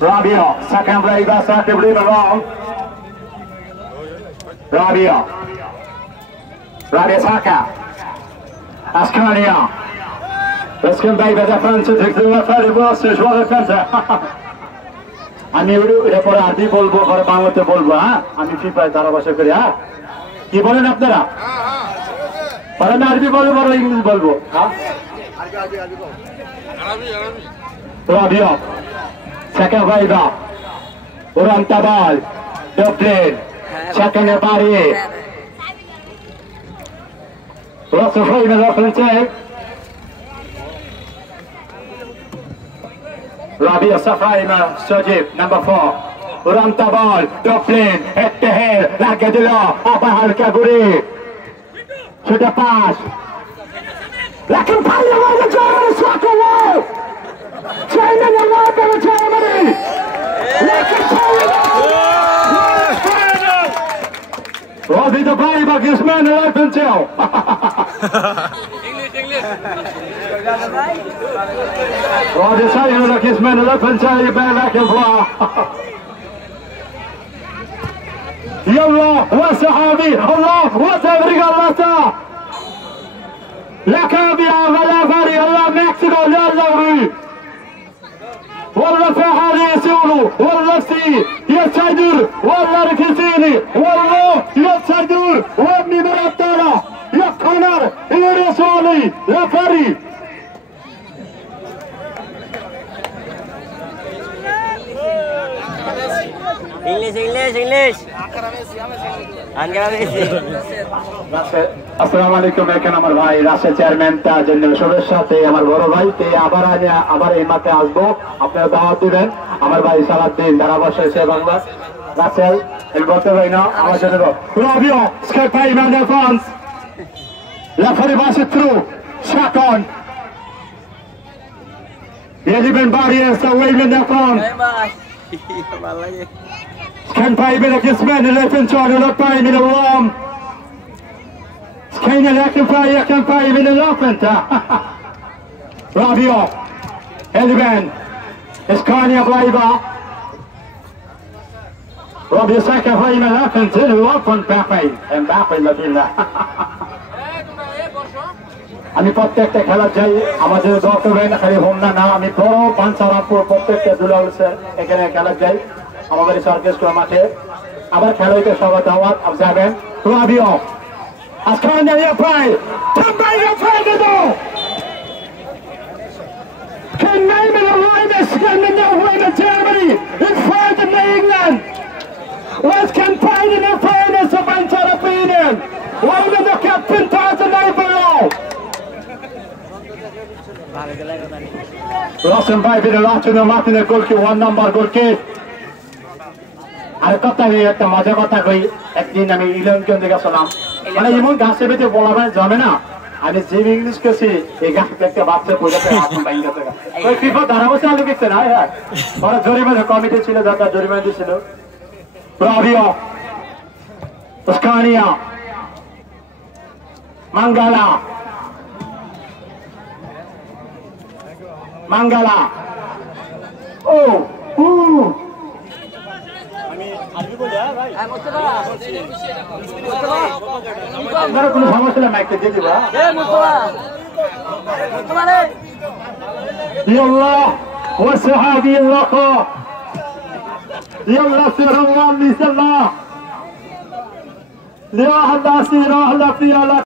Rabia, second play, that's actively wrong. Rabia Saka, Ascania. Let's come back with the front to take the left side of Rosses, what a center. আমি এটা পরে আরবি বলবো পরে বাংলাতে বলবো হ্যাঁ আমি ফিফায় ধারাভাষ্য করি হ্যাঁ কি বলেন আপনারা পরে আমি আরবি বলবো পরে ইংলিশ বলবো হ্যাঁ Rabia Saka Vaiva Uran Tabal Dublin Saka Nebari Russell Freeman off and take Rabia Safraima Sojib number 4 Uran Tabal Dublin head to head Lagadilla Abahal Kaburi shoot a pass Lakin Paya on the German soccer wall China the left of Germany Lakin Paya Robbie the Bible gives man a life until English Robbie Sayer gives man a life until you better back and fly Yallah وصحابي الله وتبرك الله لك يا غلافري الله مكسيكو لا لوري والله في حالي يسولو والله سي يتشدر والله ركزيني والله يتشدر وابني مرتبة يا كونر يا رسولي يا فري English. Ankara Messi. আসসালামু আলাইকুম এখানে আমার ভাই রাশেদ চেয়ারম্যান তার জন্য শুভেচ্ছাতে আমার বড় ভাই আবার এই মাঠে আসবো আপনারা দাওয়াত দিবেন আমার ভাই সালাউদ্দিন ধারাভাষ্য এসে বাংলা রাসেল el bote reina আমার জন্য Rabia Skype man the fans la faribase through shot on Yeliben Barriers away in the front Scan five in a kiss man, the left and shot, the five in the warm. Scan the left and five in the left and Rabia, Eliban, Escania Blaiva, Rabia Saka five in the left and the left and Mbappe in the field. আমি প্রত্যেকটা খেলার যাই আমাদের দর্শক খালি হোমনা না আমি বড় পাঁচসারাপুর প্রত্যেকটা দুলা এখানে খেলার যাই আমাদের সার্কেস মাঠে আবার খেলা হইতে সবাই দাওয়াত যাবেন Rabia Ascania প্রায় também প্রায় দেব Can name it a Linus can the new win in Germany in front of England was campaign in the fairness of Antarabinian one of the captain Tarzan below Rosen by the Latin Martin goalkeeper 1 number goalkeeper আর কথা একটা মজা কথা কই একদিন আমি ইলনকেন দেখেছিলাম মানে এমন গাছে বেঁধে বলা যাবে না আমি যে ইংলিশ কেছি এই গাছ দেখতে বাচ্চা পড়াতে আসুন বাইন গেছে ওই ফিফা ধারাভাষ্য আলো দেখছে না হ্যাঁ ওরা জরিমানা কমিটি ছিল যারা জরিমানা দিয়েছিল Rabia Ascania Mangala oh আপনারা কোনো সমস্যা না মাইকটা দিয়ে দিবা يلا وسهادي اللقاء يلا سيرهم والله سلا لا احد اسير اهلا في